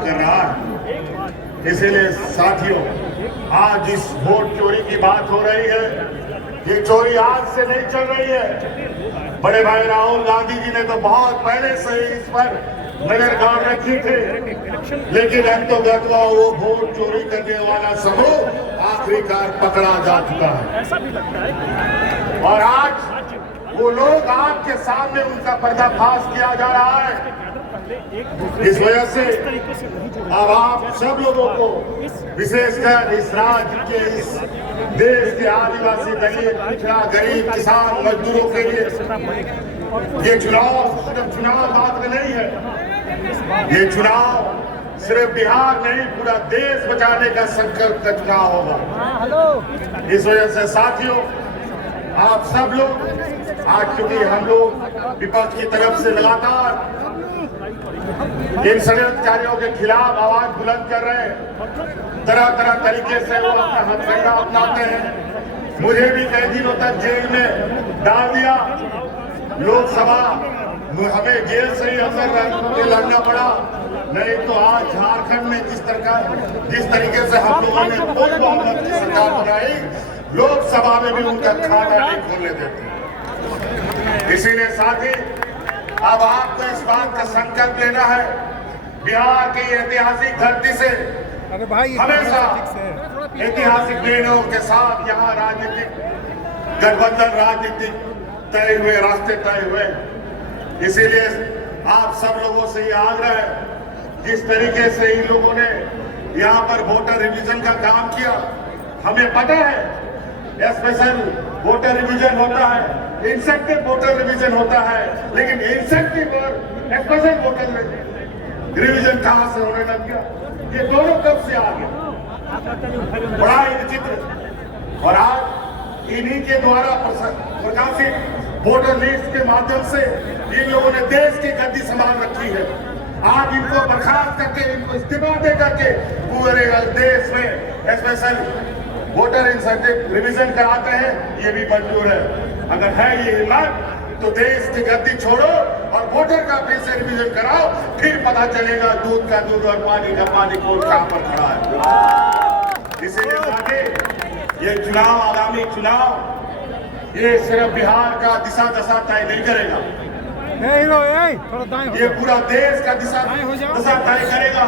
कर रहा है। इसीलिए साथियों, आज इस वोट चोरी की बात हो रही है, ये चोरी आज से नहीं चल रही है। बड़े भाई राहुल गांधी जी ने तो बहुत पहले से ही इस पर नजर गाड़ रखी थी, लेकिन अब तो गतवा वो वोट चोरी करने वाला समूह आखिरकार पकड़ा जा चुका है। और आज वो लोग आपके सामने उनका पर्दाफाश किया जा रहा है। इस वजह से अब आप सब लोगों को, विशेषकर इस राज्य के, इस देश के आदिवासी, दलित, पिछड़ा, गरीब, किसान, मजदूरों के लिए ये चुनाव सिर्फ चुनाव मात्र नहीं है। ये चुनाव सिर्फ बिहार नहीं, पूरा देश बचाने का संकल्प का चुनाव होगा। इस वजह से साथियों, आप सब लोग आज, चूंकि हम लोग विपक्ष की तरफ से लगातार इन षड्यंत्रकारियों के खिलाफ आवाज बुलंद कर रहे हैं, तरह तरह तरीके से वो अपना हथकंडा अपनाते हैं। मुझे भी कई दिनों तक जेल में डाल दिया। लोकसभा हमें जेल से ही अंदर लड़ना पड़ा, नहीं तो आज झारखंड में जिस तरीके से हम लोगों ने कोई बहुमत की सरकार बनाई, लोकसभा में भी उनका खाता नहीं खोलने देते। इसीलिए साथी, अब आपको इस बात का संकल्प लेना है, बिहार की ऐतिहासिक धरती से हमेशा ऐतिहासिक निर्णयों के साथ यहाँ राजनीतिक गठबंधन, राजनीतिक तय हुए रास्ते तय हुए। इसीलिए आप सब लोगों से ये आग्रह है, जिस तरीके से इन लोगों ने यहाँ पर वोटर रिवीजन का काम किया, हमें पता है स्पेशल वोटर रिवीजन होता है, इंसेंटिव वोटर रिवीजन होता है, लेकिन इंसेंटिव और स्पेशल वोटर रिवीजन कहां से होने लग गया? ये दोनों कब से आ गया? बड़ा ही विचित्र। और आज इन्हीं के द्वारा प्रकाशित वोटर लिस्ट के माध्यम से इन लोगों ने देश की गद्दी संभाल रखी है। आप इनको बर्खास्त करके, इनको इस्तीफा दे करके पूरे देश में स्पेशल वोटर इंसेंटिव रिवीजन कराते हैं, ये भी मंजूर है। अगर है ये हिम्मत तो देश की गद्दी छोड़ो और वोटर का फिर से रिवीजन कराओ, फिर पता चलेगा दूध का दूध और पानी का पानी कौन कहां पर खड़ा है। इसीलिए आगे ये चुनाव, आगामी चुनाव, ये सिर्फ बिहार का दिशा दशा तय नहीं करेगा, ये पूरा देश का दिशा तय करेगा।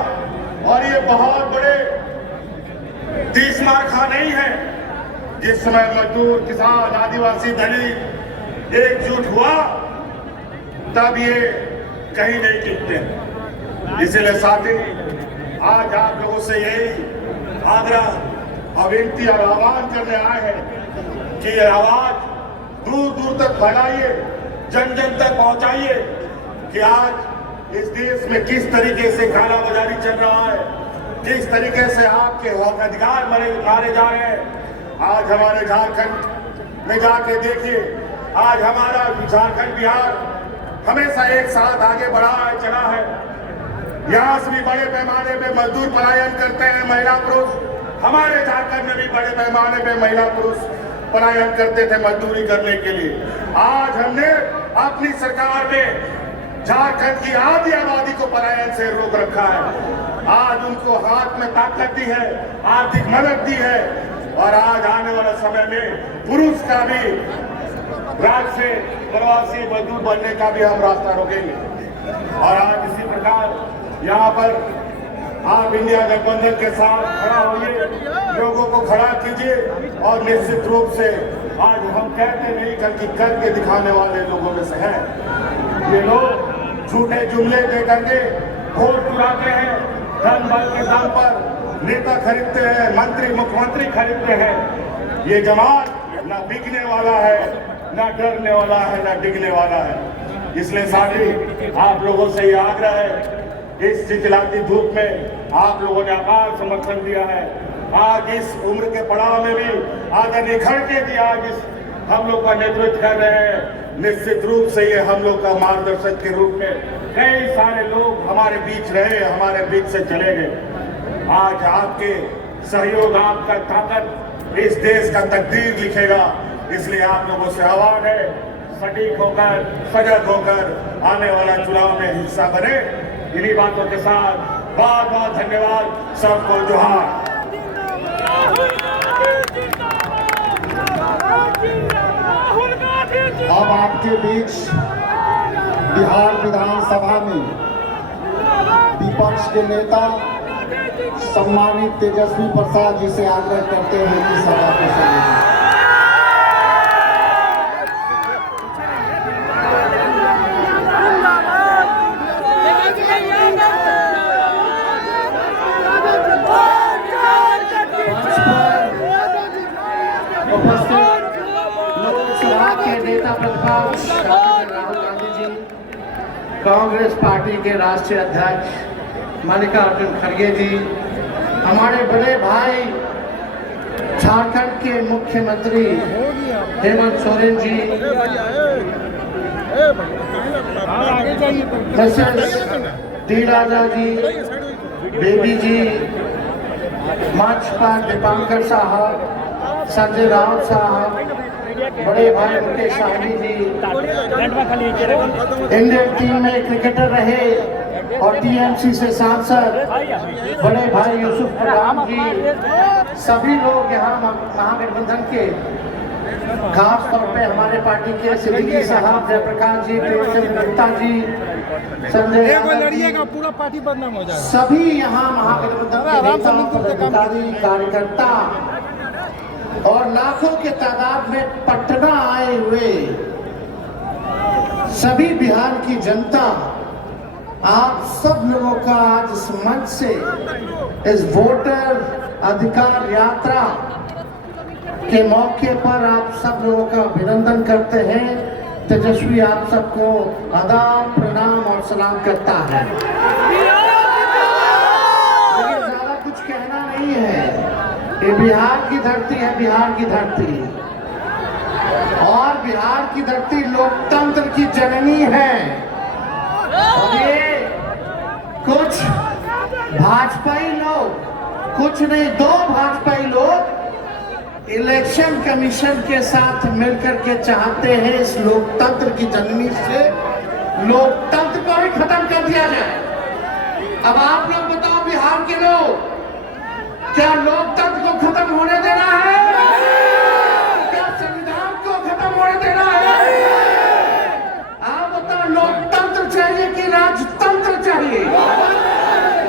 और ये बहुत बड़े तीसमारखा नहीं है। जिस समय मजदूर, किसान, आदिवासी, दलित एकजुट हुआ, तब ये कहीं नहीं टिकते। इसलिए साथी, आज आप लोगों से यही आग्रह, विनती और आह्वान करने आए हैं कि ये आवाज दूर दूर तक फैलाइए, जन जन तक पहुंचाइए कि आज इस देश में किस तरीके से कालाबाजारी चल रहा है, किस तरीके से आपके अधिकार मारे जा रहे हैं। आज हमारे झारखंड में जाके देखिए, आज हमारा झारखंड, बिहार हमेशा एक साथ आगे बढ़ा है, चला है। यहाँ से भी बड़े पैमाने पे मजदूर पलायन करते हैं, महिला पुरुष। हमारे झारखंड में भी बड़े पैमाने पे महिला पुरुष पलायन करते थे मजदूरी करने के लिए। आज हमने अपनी सरकार में झारखंड की आधी आबादी को पलायन से रोक रखा है। आज उनको हाथ में ताकत दी है, आर्थिक मदद दी है, और आज आने वाले समय में पुरुष का भी राज्य से प्रवासी मजदूर बनने का भी हम रास्ता रोकेंगे। और आज इसी प्रकार यहाँ पर आप इंडिया गठबंधन के साथ खड़ा होइए, लोगों को खड़ा कीजिए, और निश्चित रूप से आज हम कहते नहीं बल्कि करके दिखाने वाले लोगों में से हैं। ये लोग झूठे जुमले दे करके वोट चुराते हैं, धन बल के दाम पर नेता खरीदते हैं, मंत्री मुख्यमंत्री खरीदते हैं। ये जमात ना बिकने वाला है, ना डरने वाला है, ना डिगने वाला है। इसलिए साथी, आप लोगों से ये आग्रह है, इस चिलचिलाती धूप में आप लोगों ने अपार समर्थन दिया है। आज इस उम्र के पड़ाव में भी आदरणीय खड़गे जी आज हम लोग का नेतृत्व कर रहे हैं। निश्चित रूप से ये हम लोग का मार्गदर्शक के रूप में कई सारे लोग हमारे बीच रहे, हमारे बीच से चले गए। आज आपके सहयोग, आपका ताकत इस देश का तकदीर लिखेगा। इसलिए आप लोगों से आह्वान है, सटीक होकर, सजग होकर आने वाला चुनाव में हिस्सा बने। इन्हीं बातों के साथ बहुत बहुत धन्यवाद, सबको जोहार। अब आपके बीच बिहार विधानसभा में विपक्ष के नेता सम्मानित तेजस्वी प्रसाद जी से आग्रह करते हैं कि सभा को संबोधित। लोकसभा के नेता प्रतिपक्ष राहुल गांधी जी, कांग्रेस पार्टी के राष्ट्रीय अध्यक्ष मल्लिकार्जुन खड़गे जी, हमारे बड़े भाई झारखंड के मुख्यमंत्री हेमंत सोरेन जी, डी राजा जी, बेबी जी, मार्चपा दीपांकर साहब, संजय राउत साहब, बड़े भाई मुकेश साहनी जी, इंडियन टीम में क्रिकेटर रहे और टीएमसी से सांसद बड़े भाई यूसुफ पठान जी, सभी लोग यहाँ महागठबंधन के, खास तौर पे हमारे पार्टी के सिद्दीकी साहब, जयप्रकाश जी, प्रेमचंद गुप्ता जी, संजय का पूरा पार्टी बदनाम हो जाए, सभी यहाँ महागठबंधन के पदाधिकारी, कार्यकर्ता और लाखों के तादाद में पटना आए हुए सभी बिहार की जनता, आप सब लोगों का आज इस मंच से इस वोटर अधिकार यात्रा के मौके पर आप सब लोगों का अभिनंदन करते हैं। तेजस्वी आप सबको आदाब, प्रणाम और सलाम करता है। लेकिन ज्यादा कुछ कहना नहीं है, ये बिहार की धरती है, बिहार की धरती, और बिहार की धरती लोकतंत्र की जननी है। और ये कुछ भाजपाई लोग, कुछ नहीं, 2 भाजपाई लोग इलेक्शन कमीशन के साथ मिलकर के चाहते हैं इस लोकतंत्र की जननी से लोकतंत्र को ही खत्म कर दिया जाए। अब आप लोग बताओ, बिहार के लोग, क्या लोकतंत्र को खत्म होने देना है? क्या संविधान को खत्म होने देना है? आप बताओ, लोकतंत्र चाहिए कि राजतंत्र चाहिए?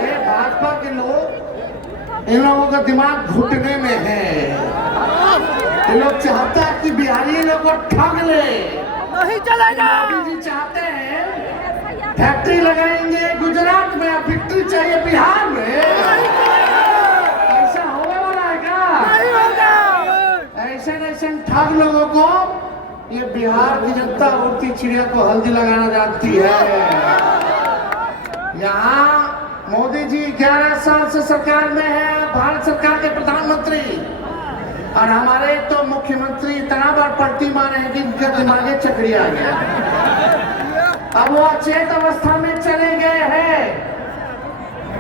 ये भाजपा के लोग, इन लोगों का दिमाग घुटने में है। ये लोग चाहता है कि बिहारी लोग को ठग ले, नहीं चलेगा। मोदी जी चाहते हैं फैक्ट्री लगाएंगे गुजरात में, फैक्ट्री चाहिए बिहार में। ऐसे ठग लोगों को ये बिहार की जनता उड़ती चिड़िया को हल्दी लगाना जानती है। यहाँ मोदी जी 11 साल से सरकार में है, भारत सरकार के प्रधानमंत्री, और हमारे तो मुख्यमंत्री इतना बार पलटी मारे हैं कि इनका दिमागे चक्री आ गया। अब वो अचेत अवस्था में चले गए हैं।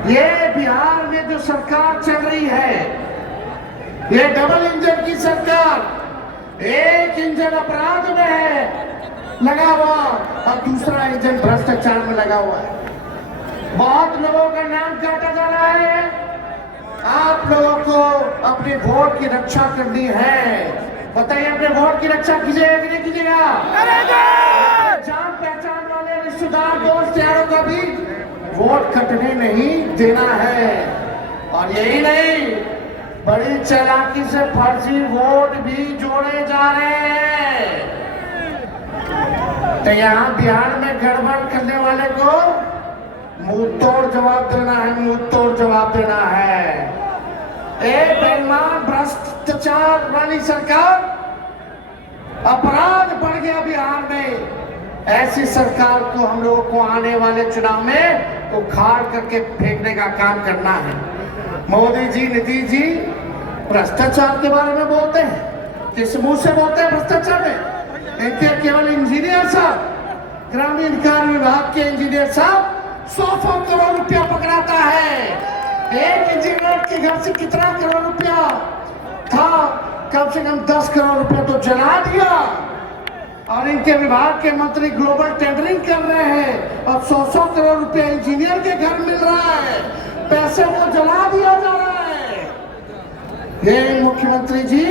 ये बिहार में जो सरकार चल रही है, ये डबल इंजन की सरकार, एक इंजन अपराध में है लगा हुआ और दूसरा इंजन भ्रष्टाचार में लगा हुआ है। बहुत लोगों का नाम काटा जा रहा है। आप लोगों को अपने वोट की रक्षा करनी है। बताइए, अपने वोट की रक्षा कीजिएगा कि नहीं कीजिएगा? जान पहचान वाले रिश्तेदार, दोस्त यारों का भी वोट कटने नहीं देना है। और यही नहीं, बड़ी चालाकी से फर्जी वोट भी जोड़े जा रहे हैं। तो यहाँ बिहार में गड़बड़ करने वाले को मुंह तोड़ जवाब देना है, मुंह तोड़ जवाब देना है। एक बेईमान भ्रष्टाचार वाली सरकार, अपराध बढ़ गया बिहार में। ऐसी सरकार को हम लोगों को आने वाले चुनाव में उखाड़ करके फेंकने का काम करना है। मोदी जी, नीतीश जी भ्रष्टाचार के बारे में बोलते हैं, किस मुंह से बोलते हैं भ्रष्टाचार में? इनके केवल इंजीनियर साहब, ग्रामीण कार्य विभाग के इंजीनियर साहब 100 करोड़ रुपया पकड़ाता है। एक इंजीनियर के घर से कितना करोड़ रुपया था? कम से कम 10 करोड़ रुपया तो जला दिया। और इनके विभाग के मंत्री ग्लोबल टेंडरिंग कर रहे हैं और 100 करोड़ रुपया इंजीनियर के घर मिल रहा है। पैसे को जला दिया जा रहा है। ये मुख्यमंत्री जी,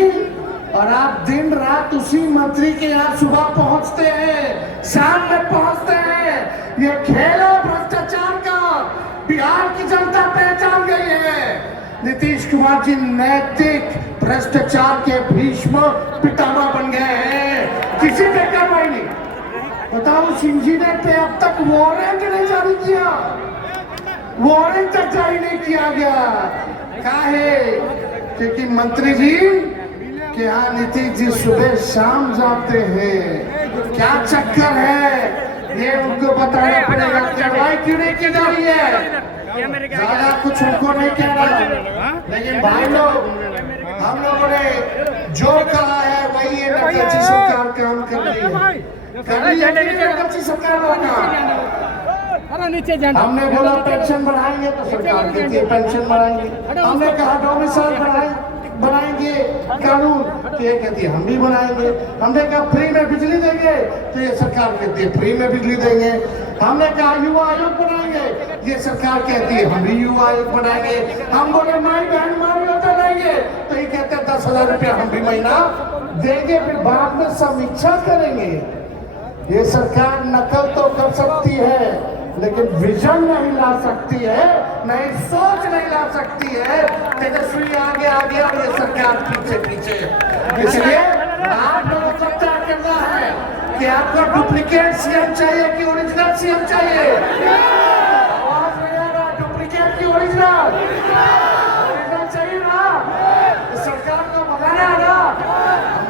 और आप दिन रात उसी मंत्री के यहाँ सुबह पहुंचते हैं, शाम में पहुंचते हैं। ये खेल है भ्रष्टाचार का, बिहार की जनता पहचान गई है। नीतीश कुमार जी नैतिक भ्रष्टाचार के भीष्म पितामह बन गए हैं, किसी पे कार्रवाई नहीं। बताओ, उस इंजीनियर पे अब तक वारंट नहीं जारी किया, वारंट तक जारी नहीं किया गया। काहे? क्योंकि मंत्री जी के यहाँ नीतीश जी सुबह शाम जाते हैं। क्या चक्कर है ये उनको बताना पड़ेगा। कार्रवाई क्यों नहीं की जा रही है? ज्यादा कुछ उनको नहीं कहना, लेकिन भाई लोग, हम लोगों ने जो कहा है वही ये नकलची सरकार काम कर रही है। कर रही है नकलची सरकार होगा। हमने बोला पेंशन बढ़ाएंगे तो सरकार कहती है पेंशन बढ़ाएंगे। हमने कहा डोमिसाइल बनाएंगे कानून, तो ये कहती है हम भी बनाएंगे। हमने कहा फ्री में बिजली देंगे, तो ये सरकार कहती है फ्री में बिजली देंगे। हमने कहा युवा आयोग बनाएंगे, ये सरकार कहती है हम भी युवा आयोग बनाएंगे। हम बोले माई बहन मारी होता रहेंगे, तो ये कहते हैं 10,000 रुपया हम भी महीना देंगे, फिर बाद में समीक्षा करेंगे। ये सरकार नकल तो कर सकती है, लेकिन विजन नहीं ला सकती है, नई सोच नहीं ला सकती है। तेजस्वी आगे आगे और ये सरकार पीछे पीछे। इसलिए आप लोगों को तय करना है कि आपको डुप्लीकेट सीएम चाहिए कि ओरिजिनल सीएम चाहिए। आवाज नहीं आ रहा, डुप्लीकेट की ओरिजिनल चाहिए ना। सरकार को बनाना है ना,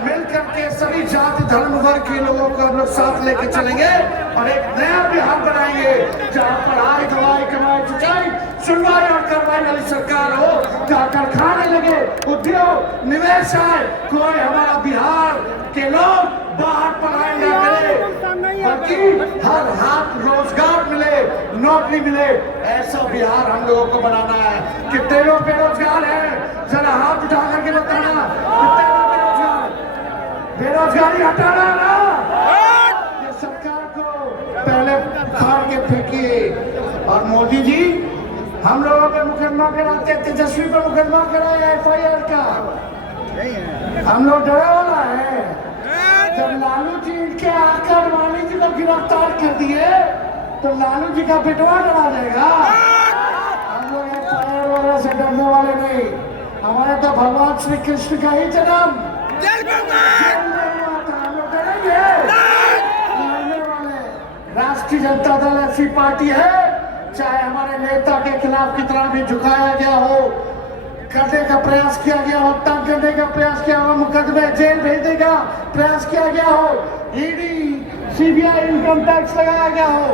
मिल करके सभी जाति धर्म वर्ग के लोगों को हम लोग साथ लेके चलेंगे और एक नया बिहार बनाएंगे, जहाँ पढ़ाई दवाई कमाई सिंचाई सुनवाई और कार्रवाई वाली सरकार हो, जहाँ कारखाने लगे, उद्योग निवेश आए, कोई हमारा बिहार के लोग बाहर पढ़ाई न करे, बल्कि हर हाथ रोजगार मिले, नौकरी मिले। ऐसा बिहार हम लोगों को बनाना है। कितने लोग बेरोजगार हैं, जरा हाथ उठा करके बताना। कितने लोग बेरोजगार? बेरोजगारी हटाना ना, ये सरकार को पहले फाड़ के फेंकिए। और मोदी जी हम लोगों पे मुकदमा कराते, तेजस्वी पे मुकदमा कराया FIR का। हम लोग डरे वाला है। जब लालू जी इनके आकर वाणी जी को गिरफ्तार कर दिए, तो लालू जी का बेटवा डरा जाएगा। हम लोग FIR वगैरह से डरने वाले नहीं। हमारे तो भगवान श्री कृष्ण का ही जन्म जेल में हुआ था, हम लोग डरेंगे? लड़ने वाले। राष्ट्रीय जनता दल ऐसी पार्टी है, चाहे हमारे नेता के खिलाफ कितना भी झुकाया गया हो, करने का प्रयास किया गया हो, तंग करने का प्रयास किया हो, मुकदमे जेल भेजने का प्रयास किया गया हो, ED CBI इनकम टैक्स लगाया गया हो,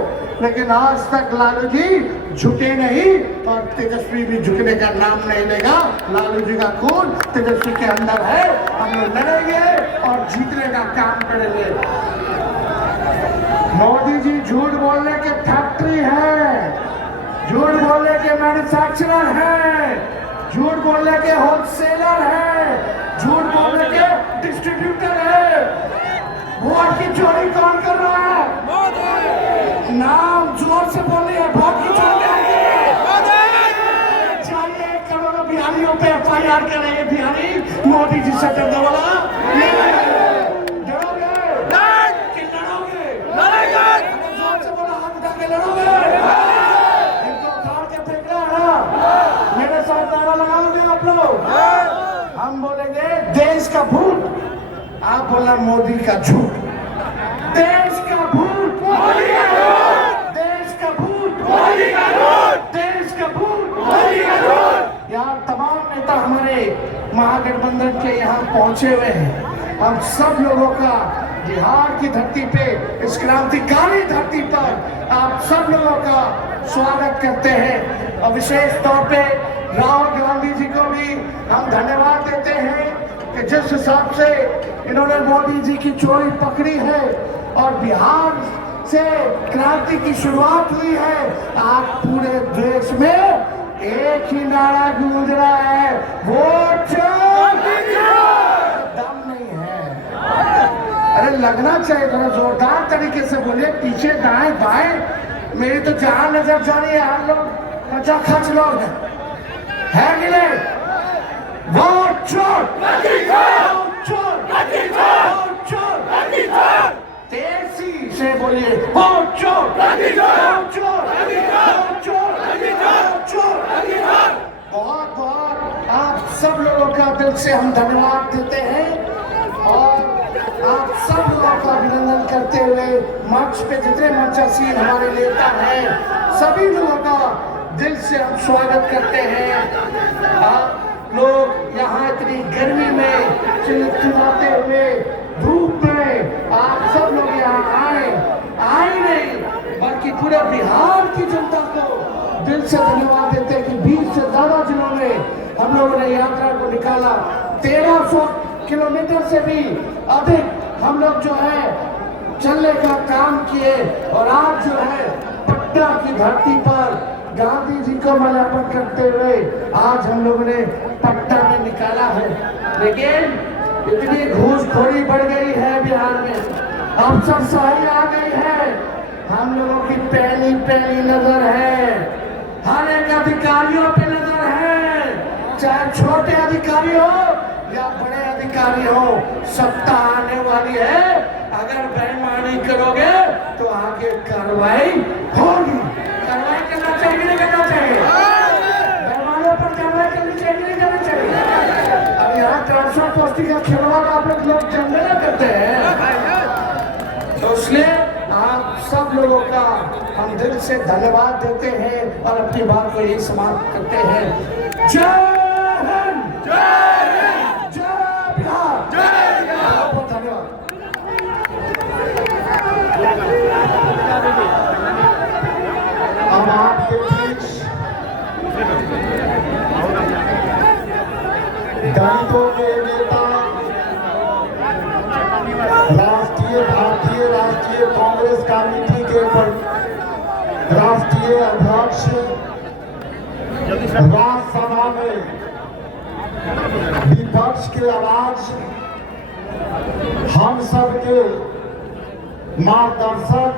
लेकिन आज तक लालू जी झुके नहीं और तेजस्वी भी झुकने का नाम नहीं लेगा। लालू जी का खून तेजस्वी के अंदर है। हम लोग लड़ेंगे और जीतने का काम करेंगे। मोदी जी झूठ बोलने के फैक्ट्री है, झूठ बोलने के मैन्युफैक्चरर है, झूठ बोलने के होलसेलर है, झूठ बोलने के डिस्ट्रीब्यूटर है। वोट की चोरी कौन कर रहा है? नाम जोर से बोलिए। वोट की चोरी चाहिए। करोड़ों बिहारियों पे FIR कर रहे हैं बिहारी। मोदी जी से डरने वाला डरोगे कि लड़ोगे? जोर से बोला, हाथ उठा के लड़ोगे? इनको उखाड़ के फेंकना है ना। मेरे साथ नारा लगाओगे आप लोग? हम बोलेंगे देश का भूत, आप बोलना मोदी का झूठ। देश का भूत मोदी का झूठ, देश का भूत मोदी का झूठ, देश का भूत मोदी का झूठ। यहाँ तमाम नेता हमारे महागठबंधन के यहाँ पहुंचे हुए हैं। हम सब लोगों का बिहार की धरती पे, इस क्रांतिकारी धरती पर आप सब लोगों का स्वागत करते हैं। और विशेष तौर पे राहुल गांधी जी को भी हम धन्यवाद देते हैं कि जिस हिसाब से इन्होंने मोदी जी की चोरी पकड़ी है और बिहार से क्रांति की शुरुआत हुई है। आज पूरे देश में एक ही नारा गूंज रहा है, वोट चोर। दम नहीं है। अरे लगना चाहिए, थोड़ा जोरदार तरीके से बोलिए। पीछे दाएं बाएं, मेरी तो जहां नजर जा रही है, हम लोग खच लोग है कि नहीं? वोट चोर, वोट चोर, वोट चोर, तेजी से बोलिए वोट चोर, वोट चोर, वोट चोर, वोट चोर। बहुत बहुत आप सब लोगों का दिल से हम धन्यवाद देते हैं और आप सब लोगों का अभिनंदन करते हुए मंच पे जितने मंचासीन हमारे नेता हैं सभी लोगों का दिल से हम स्वागत करते हैं। आप लोग यहाँ इतनी गर्मी में चिल्लाते हुए धूप में आप सब लोग यहाँ आए नहीं बल्कि पूरे बिहार की जनता को दिल से धन्यवाद देते हैं कि 20 से ज्यादा जिलों में हम लोगों ने यात्रा को निकाला। 1300 किलोमीटर से भी अधिक हम लोग जो है चलने का काम किए और आज जो है पटना की धरती पर गांधी जी को माल्यार्पण करते हुए आज हम लोगों ने पटना में निकाला है। लेकिन इतनी घूसखोरी बढ़ गई है बिहार में, अफसरशाही आ गई है, हम लोगों की पहली नजर है, हर एक अधिकारियों पे नजर है, चाहे छोटे अधिकारी हो या बड़े अधिकारी हो, सत्ता आने वाली है। अगर बेईमानी करोगे तो आगे कार्रवाई होगी। कार्रवाई करना चाहिए नहीं करना चाहिए? बेईमानों पर कार्रवाई करनी चाहिए नहीं करनी चाहिए? अब यहाँ ट्रांसफर पोस्टिंग का खिलवाड़ आप लोग जानने ना करते हैं, तो इसलिए आप सब लोगों का हम दिल से धन्यवाद देते हैं और अपनी बात को यही समाप्त करते हैं। जय हिंद, जय बिहार, बहुत बहुत धन्यवाद। अब आपके बीच दलितों के नेता भारतीय राष्ट्रीय कांग्रेस कमेटी के राष्ट्रीय अध्यक्ष राज्यसभा में विपक्ष की आवाज, हम सब के मार्गदर्शक,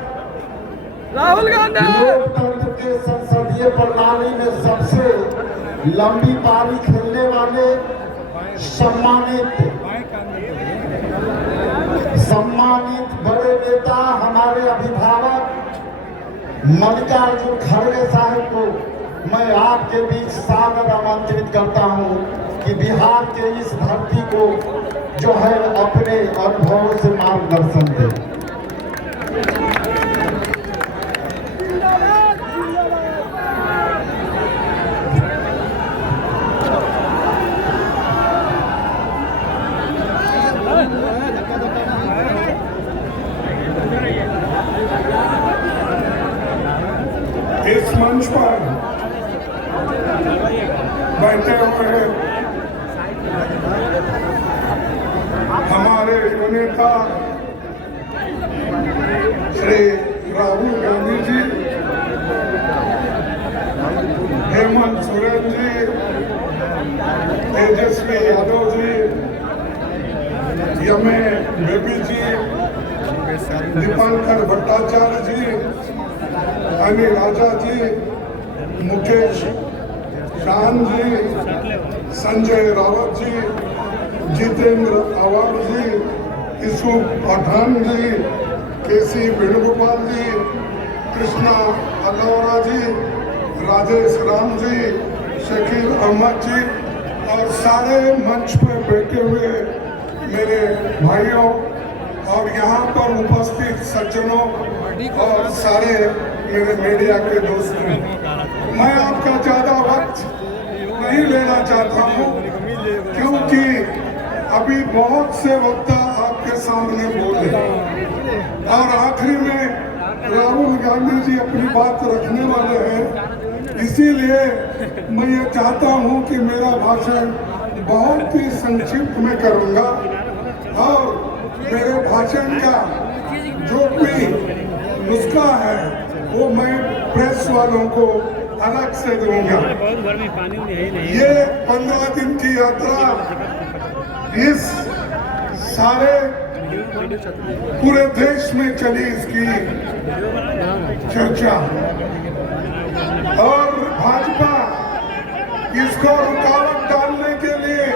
राहुल गांधी, लोकतंत्र के संसदीय प्रणाली में सबसे लंबी पारी खेलने वाले सम्मानित बड़े नेता हमारे अभिभावक मल्लिकार्जुन खड़गे साहब को मैं आपके बीच सादर आमंत्रित करता हूं कि बिहार के इस धरती को जो है अपने अनुभवों से मार्गदर्शन दे। इस मंच पर बैठे हुए हमारे नेता श्री राहुल गांधी जी, हेमंत सोरेन जी, तेजस्वी यादव जी, यमे बेबी जी, दीपांकर भट्टाचार्य जी, अनिल राजा जी, मुकेश शान जी, संजय रावत जी, जितेंद्र आवाम जी, यूसुफ पठान जी, केसी वेणुगोपाल जी, कृष्णा अल्लावरा जी, राजेश राम जी, शकील अहमद जी और सारे मंच पर बैठे हुए मेरे भाइयों और यहाँ पर उपस्थित सज्जनों और सारे मेरे मीडिया के दोस्तों, मैं आपका ज़्यादा वक्त नहीं लेना चाहता हूँ क्योंकि अभी बहुत से वक्ता आपके सामने बोले और आखिरी में राहुल गांधी जी अपनी बात रखने वाले हैं। इसीलिए मैं ये चाहता हूँ कि मेरा भाषण बहुत ही संक्षिप्त में करूँगा और मेरे भाषण का जो भी नुस्खा है वो मैं प्रेस वालों को अलग से दूंगा। ये 15 दिन की यात्रा इस सारे पूरे देश में चली इसकी चर्चा और भाजपा इसको रुकावट डालने के लिए,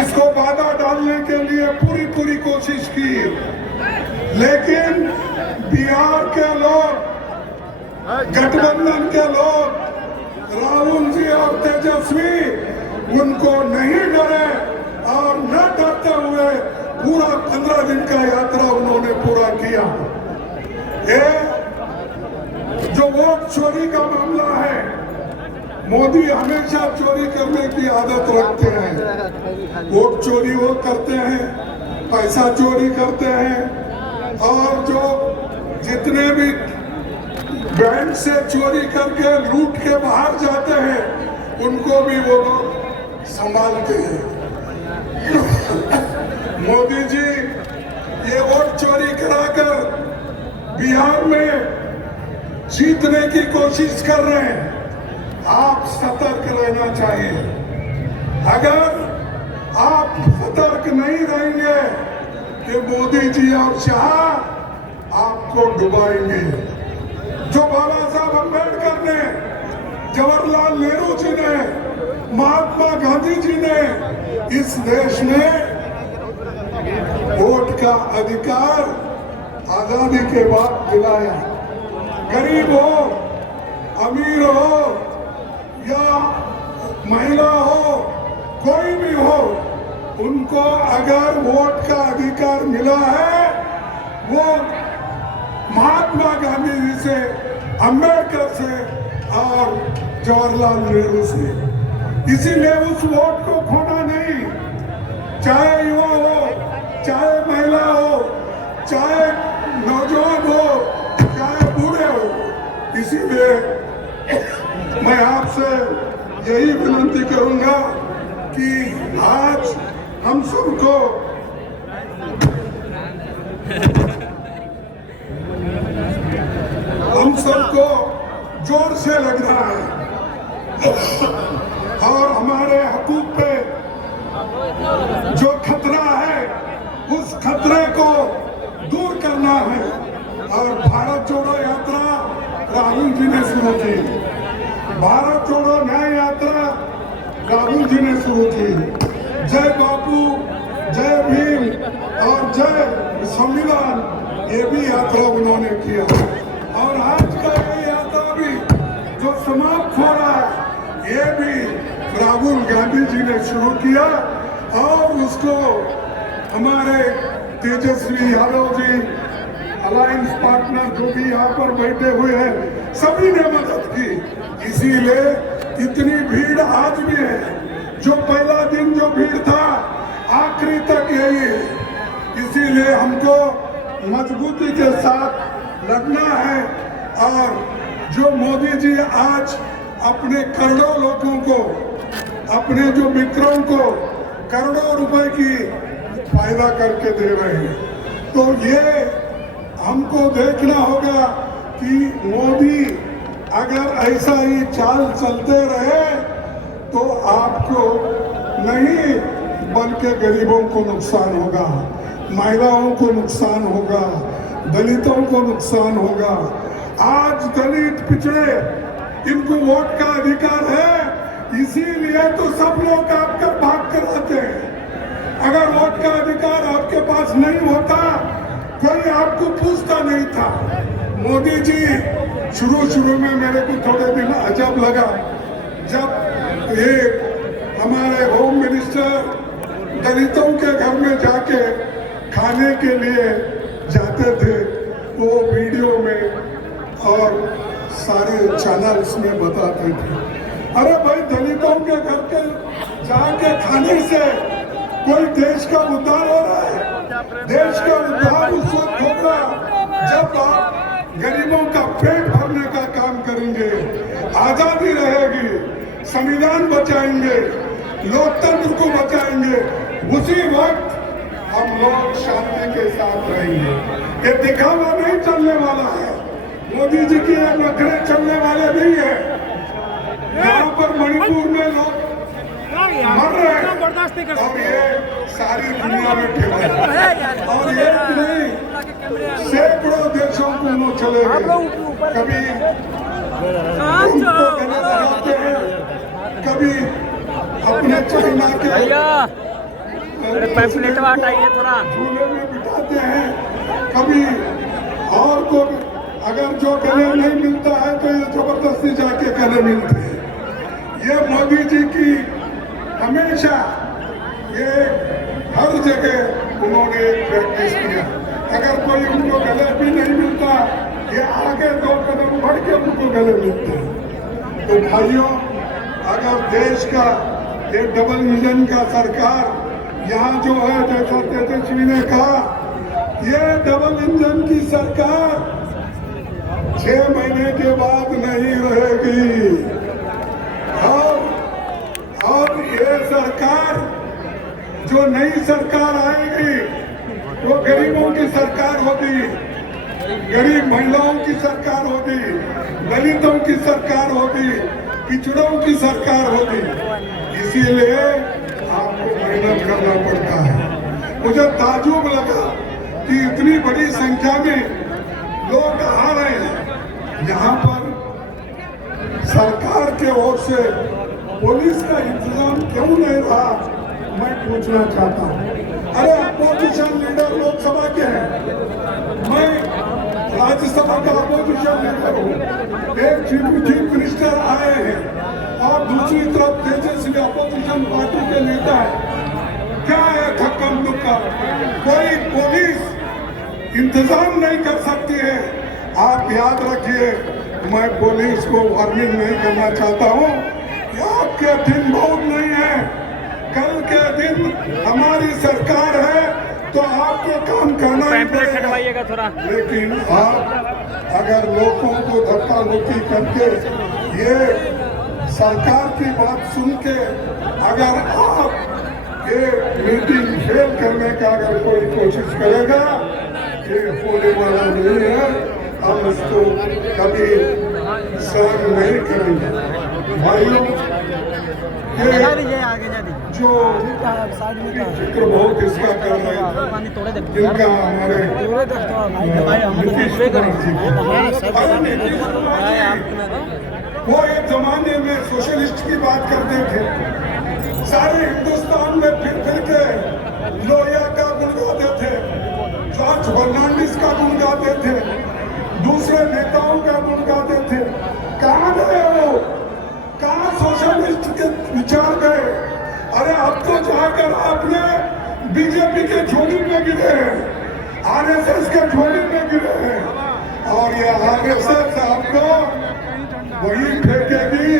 इसको बाधा डालने के लिए पूरी कोशिश की, लेकिन बिहार के लोग, गठबंधन के लोग, राहुल जी और तेजस्वी उनको नहीं डरे और न डरते हुए पूरा 15 दिन का यात्रा उन्होंने पूरा किया। ये जो वोट चोरी का मामला है, मोदी हमेशा चोरी करने की आदत रखते हैं। वोट चोरी वो करते हैं, पैसा चोरी करते हैं, और जो जितने भी बैंक से चोरी करके लूट के बाहर जाते हैं उनको भी वो लोग संभालते हैं। मोदी जी ये वोट चोरी कराकर बिहार में जीतने की कोशिश कर रहे हैं। आप सतर्क रहना चाहिए। अगर आप सतर्क नहीं रहेंगे कि मोदी जी और शाह आपको डुबाएंगे। जो बाबा साहब अम्बेडकर ने, जवाहरलाल नेहरू जी ने, महात्मा गांधी जी ने इस देश में वोट का अधिकार आजादी के बाद दिलाया। गरीब हो, अमीर हो या महिला हो, कोई भी हो, उनको अगर वोट का अधिकार मिला है, वो महात्मा गांधी जी से, अम्बेडकर से और जवाहरलाल नेहरू से। इसीलिए उस वोट को खोना नहीं, चाहे युवा हो, चाहे महिला हो, चाहे नौजवान हो, चाहे बूढ़े हो। इसीलिए मैं आपसे यही विनती करूंगा कि आज हम सबको जोर से लगना है और हमारे हकूक पे जो खतरा है उस खतरे को दूर करना है। और भारत जोड़ो यात्रा राहुल जी ने शुरू की, भारत जोड़ो न्याय यात्रा राहुल जी ने शुरू की। जय बापू, जय भीम और जय संविधान, ये भी यात्रा उन्होंने किया। और आज का ये यात्रा भी जो समाप्त हो रहा है, ये भी राहुल गांधी जी ने शुरू किया और उसको हमारे तेजस्वी यादव जी, अलायंस पार्टनर जो भी यहाँ पर बैठे हुए हैं, सभी ने मदद की। इसीलिए इतनी भीड़ आज भी है। जो पहला दिन जो भीड़ था, आखिरी तक यही है। इसीलिए हमको मजबूती के साथ लगना है। और जो मोदी जी आज अपने करोड़ों लोगों को, अपने जो मित्रों को करोड़ों रुपए की फायदा करके दे रहे हैं, तो ये हमको देखना होगा कि मोदी अगर ऐसा ही चाल चलते रहे तो आपको नहीं बल्कि गरीबों को नुकसान होगा, महिलाओं को नुकसान होगा, दलितों को नुकसान होगा। आज दलित पिछड़े, इनको वोट का अधिकार है, इसीलिए तो सब लोग आपका भाग कर आते हैं। अगर वोट का अधिकार आपके पास नहीं होता, कोई आपको पूछता नहीं था। मोदी जी शुरू में मेरे को थोड़े दिन अजब लगा, जब ये हमारे होम मिनिस्टर दलितों के घर में जाके खाने के लिए जाते थे, वो वीडियो में और सारे चैनल्स में बताते थे। अरे भाई, दलितों के घर के जाके खाने से कोई देश का उद्धार हो रहा है? देश का उद्धार उस वक्त होगा जब आप गरीबों का पेट भरने का काम करेंगे, आजादी रहेगी, संविधान बचाएंगे, लोकतंत्र को बचाएंगे। उसी वक्त हम लोग शांति के साथ रहेंगे। ये दिखावा नहीं चलने वाला है, मोदी जी के नखरे चलने वाले नहीं है। यहाँ पर मणिपुर में लोग मर रहे हैं और ये सारी दुनिया में फैला है। और ये नहीं, सैकड़ों देशों को वो चले गए। कभी उनको गले लगाते हैं, कभी अपने चाइना के भैया पैम्फलेट हटाइए थोड़ा। झूले में बिठाते हैं, कभी और को अगर जो गले नहीं मिलता है तो ये जबरदस्ती जाके गले मिलते हैं। ये मोदी जी की हमेशा ये हर जगह उन्होंने प्रैक्टिस किया। अगर कोई उनको गले भी नहीं मिलता, ये आगे 2 कदम बढ़ के उनको गले मिलते हैं। तो भाइयों, अगर देश का ये डबल इंजन का सरकार यहाँ जो है, जैसा तेजस्वी ने कहा, ये डबल इंजन की सरकार 6 महीने के बाद नहीं रहेगी। और ये सरकार, जो नई सरकार आएगी, वो गरीबों की सरकार होगी, गरीब महिलाओं की सरकार होगी, दलितों की सरकार होगी, पिछड़ों की सरकार होगी। इसीलिए आपको मेहनत करना पड़ता है। मुझे ताज्जुब लगा कि इतनी बड़ी संख्या में लोग आ रहे हैं। यहाँ पर सरकार के ओर से पुलिस का इंतजाम क्यों नहीं रहा, मैं पूछना चाहता हूँ। अरे अपोजिशन लीडर लोकसभा के हैं, मैं राज्यसभा का अपोजिशन लीडर हूँ। एक चीफ मिनिस्टर आए हैं और दूसरी तरफ तेजस्वी अपोजिशन पार्टी के नेता है। क्या है थक्कम दुक्का? कोई पुलिस इंतजाम नहीं कर सकती है। आप याद रखिए, मैं पुलिस को वार्निंग नहीं करना चाहता हूँ। आपके दिन बहुत नहीं है, कल के दिन हमारी सरकार है तो आपको काम करना ही पड़ेगा। थोड़ा। लेकिन आप अगर लोगों को धक्का मुक्की करके ये सरकार की बात सुन के अगर आप ये मीटिंग फेल करने का अगर कोई कोशिश करेगा, ये होने वाला नहीं है। हम इसको कभी सहन नहीं करेंगे। भाइयों, ये जो जिक्र बहुत इसका कर रहे हैं, जिनका हमारे नीतीश कुमार जी, वो एक जमाने में सोशलिस्ट की बात करते थे, सारे हिंदुस्तान में फिर के लोहिया का गुण गाते थे, जॉर्ज फर्नांडिस का गुण गाते थे, दूसरे नेताओं का गुण गाते थे। कहाँ गए वो? कहाँ सोशलिस्ट के विचार गए? अरे अब तो जाकर आपने बीजेपी के झोली में गिरे हैं, आरएसएस के झोली में गिरे हैं, और ये आरएसएस आपको वही फेंकेगी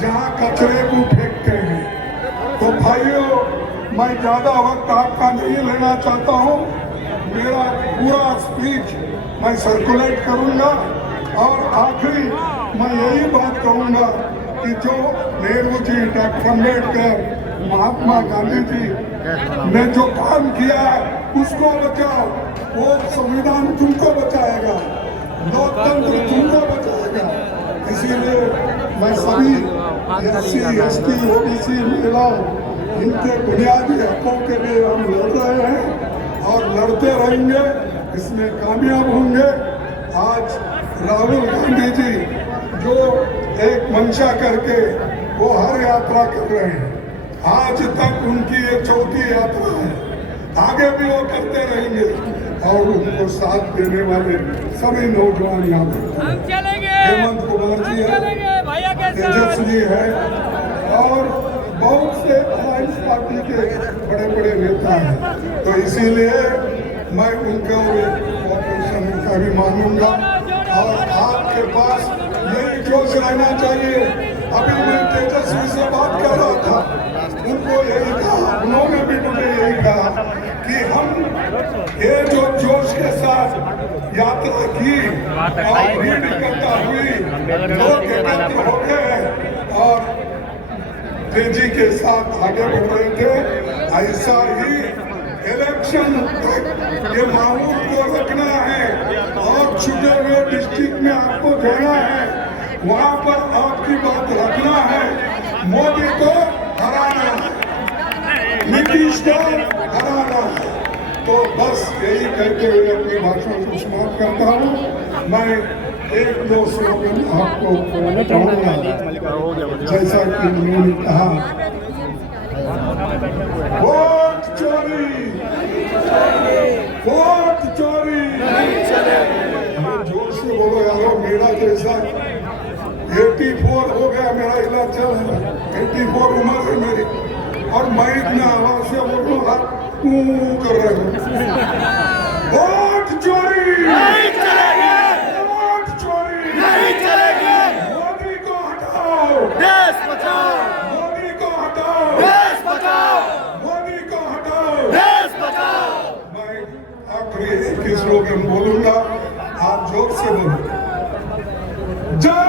जहाँ कचरे को फेंकते हैं। तो भाइयों, मैं ज्यादा वक्त आपका नहीं लेना चाहता हूँ। मेरा पूरा स्पीच मैं सर्कुलेट करूंगा और आखिरी मैं यही बात कहूंगा कि जो नेहरू जी, डॉक्टर अम्बेडकर, महात्मा गांधी जी ने जो काम किया उसको बचाओ। वो संविधान तुमको बचाएगा, लोकतंत्र तुमको बचाएगा। इसीलिए मैं सभी SC, ST, OBC महिलाओं, इनके बुनियादी हकों के लिए हम लड़ रहे हैं और लड़ते रहेंगे, इसमें कामयाब होंगे। आज राहुल गांधी जी जो एक मंशा करके वो हर यात्रा कर रहे हैं, आज तक उनकी ये 4थी यात्रा है, आगे भी वो करते रहेंगे और उनको साथ देने वाले सभी नौजवान यहाँ पे हेमंत कुमार जी है, तेजस्वी है और बहुत से अलायंस पार्टी के बड़े बड़े नेता हैं। तो इसीलिए मैं उनका ऑपरेशन का भी मानूंगा और आपके पास यही जोश रहना चाहिए। अभी मैं तेजस्वी से बात कर रहा था, उनको यही कहा, उन्होंने भी मुझे यही कहा कि हम ये जो जोश के साथ यात्रा की और भीड़ इकट्ठा हुई, लोग एकत्र हो गए और तेजी के साथ आगे बढ़ रहे थे, ऐसा ही इलेक्शन तक ये माहौल को रखना है और छुटे हुए डिस्ट्रिक्ट में आपको जाना है, वहाँ पर आपकी बात रखना है। मोदी को हराना है, नीतीश को हराना है। तो बस यही कहते हुए अपनी भाषण को समाप्त करता हूँ। मैं एक दो स्लोगन आपको कहूंगा। जैसा कि उन्होंने कहा, वोट चोरी, वोट चोरी। जोर से बोलो यारो, मेरा जैसा 84 हो गया, मेरा इलाज चल रहा है, 84 उम्र है मेरी, और मैं इतना आवाज से बोल रहा हूँ, कर रहे हो। वोट चोरी नहीं चलेगी, वोट चोरी नहीं चलेगी। मोदी को हटाओ, देश बचाओ, मोदी को हटाओ, देश बचाओ, मोदी को हटाओ, देश बचाओ। मैं आखिरी एक ही स्लोगन बोलूंगा, आप जोर से बोलो, जय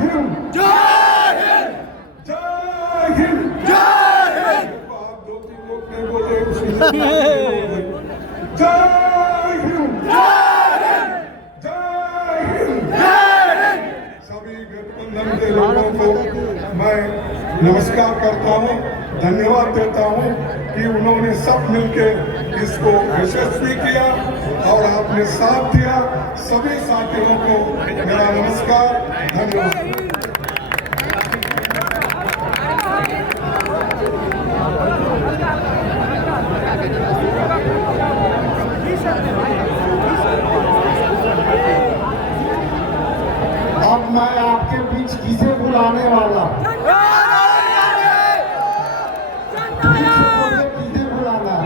हिंद, जय हिंद, जय हिंद, जय हिंद। आप दो तीन लोग नहीं बोले, जय हिंद, जय हिंद, जय हिंद, जय हिंद। सभी गठबंधन के लोगों को मैं नमस्कार करता हूं, धन्यवाद देता हूं कि उन्होंने सब मिलकर इसको यशस्वी किया और आपने साथ दिया। सभी साथियों को मेरा नमस्कार, धन्यवाद। अब मैं आपके बीच किसे बुलाने वाला, किसे बुलाना,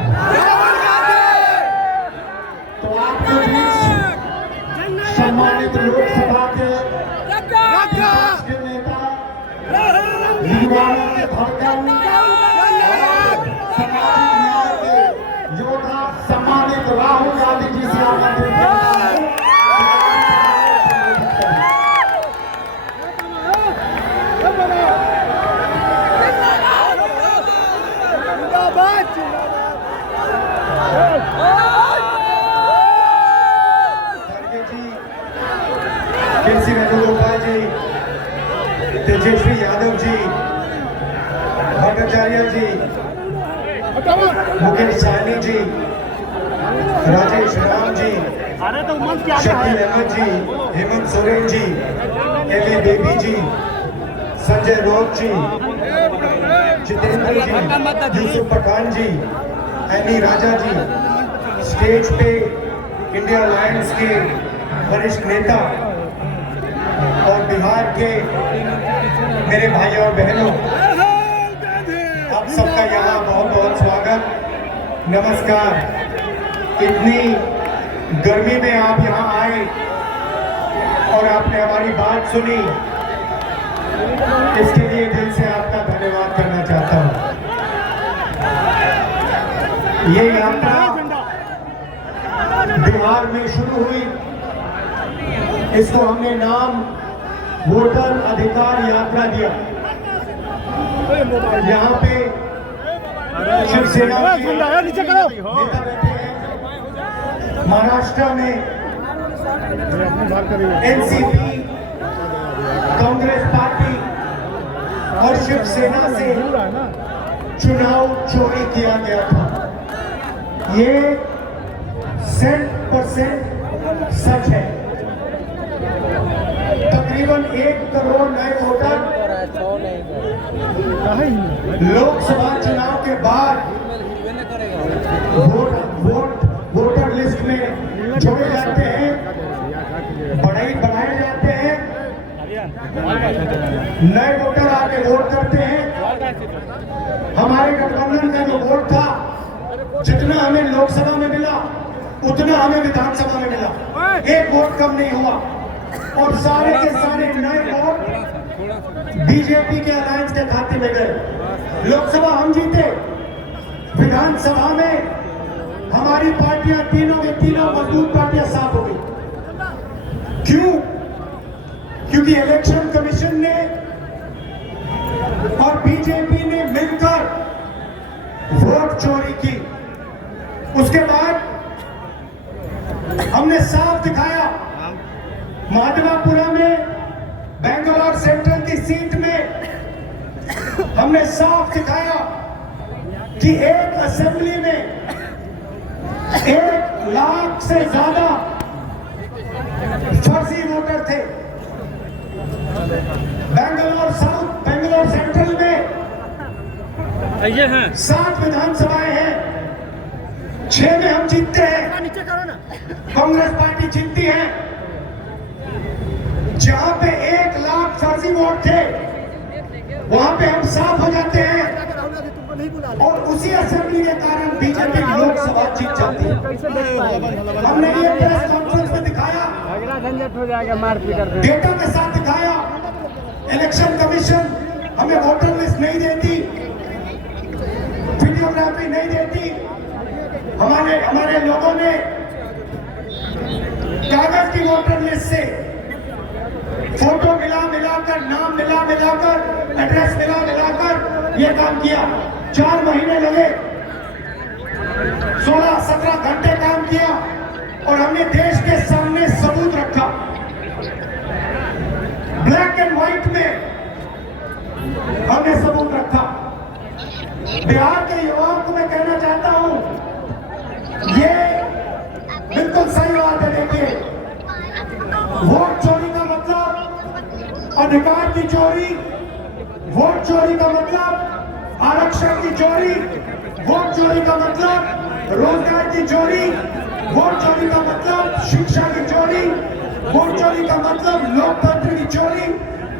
तो आपके बीच सम्मानित लोकसभा के विपक्ष के नेता, युवाओं के धड़कन, सामाजिक न्याय के योद्धा सम्मानित राहुल गांधी जी से आमंत्रित करता हूं। केसी वेणुगोपाल जी, तेजस्वी यादव जी, भट्टाचार्य जी, मुकेश सहनी जी, राजेश राम जी, शकील अहमद जी, हेमंत सोरेन जी, एली बेबी जी, संजय राउत जी, जितेंद्र जी, यूसुफ पठान जी, एनी राजा जी, स्टेज पे इंडिया अलायंस के वरिष्ठ नेता और बिहार के मेरे भाइयों और बहनों, आप सबका यहाँ बहुत बहुत स्वागत, नमस्कार। इतनी गर्मी में आप यहाँ आए और आपने हमारी बात सुनी, इसके लिए दिल से आपका धन्यवाद करना चाहता हूँ। ये यात्रा बिहार में शुरू हुई, इसको हमने नाम वोटर अधिकार यात्रा दिया। यहाँ पे शिवसेना के नेता बैठे हैं, महाराष्ट्र में एनसीपी, कांग्रेस पार्टी और शिवसेना से चुनाव चोरी किया गया था। ये 100% सच है। तकरीबन 1 करोड़ नए वोटर लोकसभा चुनाव के बाद वोटर लिस्ट में जोड़े जाते हैं, बढ़ाए जाते हैं, नए वोटर आके वोट करते हैं। हमारे गठबंधन का जो वोट था, जितना हमें लोकसभा में मिला उतना हमें विधानसभा में मिला, 1 वोट कम नहीं हुआ। और सारे के सारे नए वोट बीजेपी के अलायंस के खाते में गए। लोकसभा हम जीते, विधानसभा में हमारी पार्टियां तीनों की तीनों मजबूत पार्टियां साथ हो गई। क्यों? क्योंकि इलेक्शन कमीशन ने और बीजेपी ने मिलकर वोट चोरी की। उसके बाद हमने साफ दिखाया, माधवापुरा में बेंगलोर सेंट्रल की सीट में हमने साफ दिखाया कि एक असेंबली में 1 लाख से ज्यादा फर्जी वोटर थे। बेंगलोर साउथ, बेंगलोर सेंट्रल में ये हैं 7 विधानसभाएं हैं, 6 में हम जीतते हैं, कांग्रेस पार्टी जीतती है। जहां पे 1 लाख फर्जी वोट थे वहां पे हम साफ हो जाते हैं और उसी असेंबली के कारण बीजेपी लोकसभा जीत जाती है। हमने ये प्रेस कॉन्फ्रेंस में दिखाया, झंझट हो जाएगा मारपीट डेटा के साथ दिखाया। इलेक्शन कमीशन हमें वोटर लिस्ट नहीं देती, वीडियोग्राफी नहीं देती। हमारे लोगों ने कागज की वोटर लिस्ट से फोटो मिलाकर, नाम मिलाकर, एड्रेस मिलाकर ये काम किया। 4 महीने लगे, 16-17 घंटे काम किया और हमने देश के सामने सबूत रखा, ब्लैक एंड व्हाइट में हमने सबूत रखा। बिहार के युवाओं को मैं कहना चाहता हूं, ये बिल्कुल सही बात है। देखिए, वोट चोरी का मतलब अधिकार की चोरी, वोट चोरी का मतलब आरक्षण की चोरी, वोट चोरी का मतलब रोजगार की चोरी, वोट चोरी का मतलब शिक्षा की चोरी, वोट चोरी का मतलब लोकतंत्र की चोरी,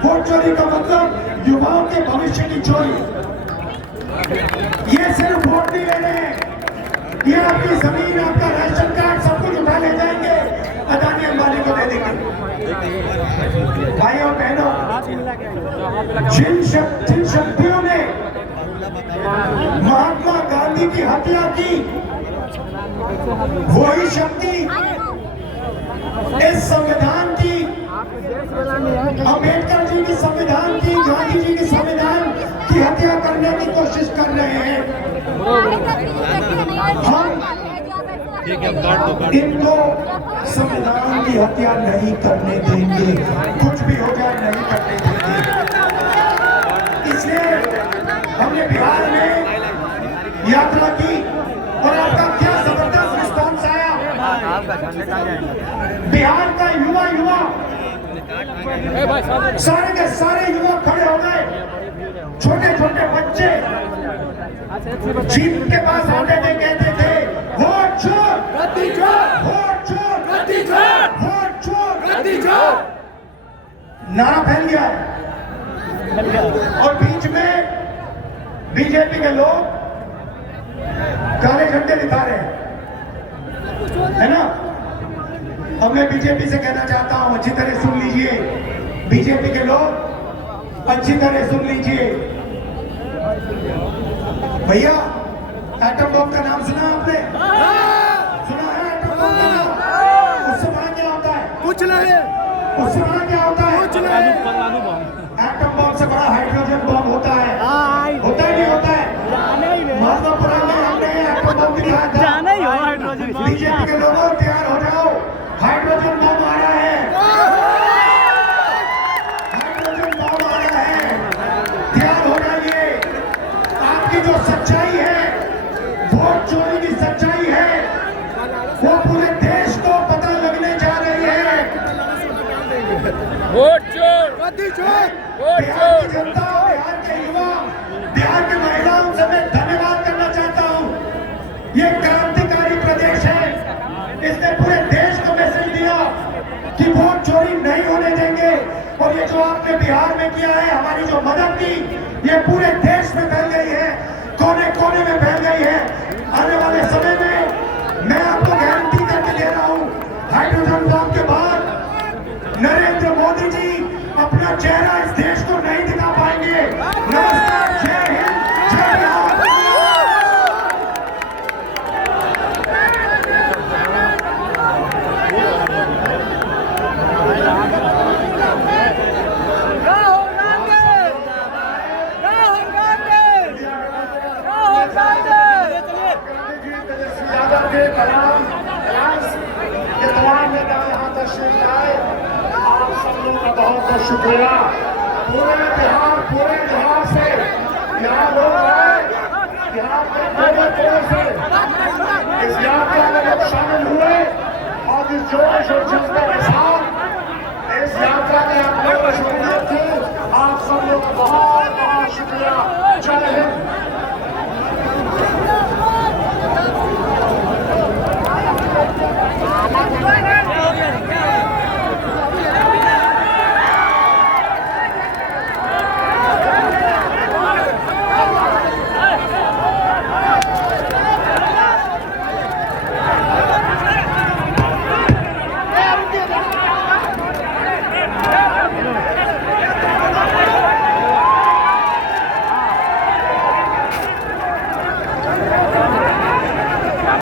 वोट चोरी का मतलब युवाओं के भविष्य की चोरी। ये सिर्फ वोट नहीं ले रहे हैं, ये आपकी जमीन, आपका राशन कार्ड सब कुछ उठा ले जाएंगे, अदानी अंबानी को दे देंगे। भाइयों बहनों, जिन शक्तियों ने महात्मा गांधी की हत्या की, वही शक्ति इस संविधान की, अम्बेडकर जी की संविधान की, गांधी जी की संविधान की हत्या करने की कोशिश कर रहे हैं। हम इनको संविधान की हत्या नहीं करने देंगे, कुछ भी हो जाए नहीं करने देंगे। इसलिए हमने बिहार में यात्रा की और आपका क्या जबरदस्त रिस्पॉन्स आया। बिहार का युवा सारे के सारे युवा खड़े हो गए, छोटे छोटे बच्चे जीप के पास आते थे, कहते थे वोट चोर, गद्दी चोर, वोट चोर, गद्दी चोर, वोट चोर, गद्दी चोर। नारा फैल गया और बीच में बीजेपी के लोग काले झंडे दिखा रहे हैं, है ना। अब मैं बीजेपी से कहना चाहता हूं, अच्छी तरह सुन लीजिए, बीजेपी के लोग अच्छी तरह सुन लीजिए। भैया, एटम बम का नाम सुना आपने? सुना है एटम बम का नाम? उससे बड़ा क्या होता है? कुछ नहीं। उससे बड़ा क्या होता है? कुछ नहीं। एटम बम से बड़ा हाइड्रोजन बम होता है, होता है नहीं होता है? महत्वपूर्ण में हमने एटम बम दिखाया था। बीजेपी के लोगों तैयार हो जाओ, हाइड्रोजन बम आ रहा है, हाइड्रोजन बम आ रहा है, तैयार हो जाइए। आपकी जो सच्चाई है, वोट चोरी की सच्चाई है, वो पूरे देश को पता लगने जा रही है। वोट चोर, गद्दी चोर, वोट बिहार की जनता, बिहार के युवा, बिहार की महिलाओं से मैं धन्यवाद करना चाहता हूं। ये क्रांतिकारी प्रदेश है, इसने पूरे देश को मैसेज दिया कि वोट चोरी नहीं होने देंगे। और ये जो आपने बिहार में किया है, हमारी जो मदद की, ये पूरे देश में फैल गई है, कोने कोने में फैल गई है। आने वाले समय में मैं आपको गारंटी करके दे रहा हूं, हाइड्रोजन बम के बाद नरेंद्र मोदी जी अपना चेहरा इस देश को नहीं दिखा पाएंगे। नमस्कार, जय हिंद, जय बिहार। आप सब लोगों का बहुत बहुत शुक्रिया। पूरे बिहार से यहाँ लोग आए, बिहार के कोने कोने से इस यात्रा में लोग शामिल हुए और बहुत ही जोश और जज्बे के साथ इस यात्रा में आप लोग शमूलियत की, आप सब लोग का बहुत बहुत शुक्रिया। जय हिंद।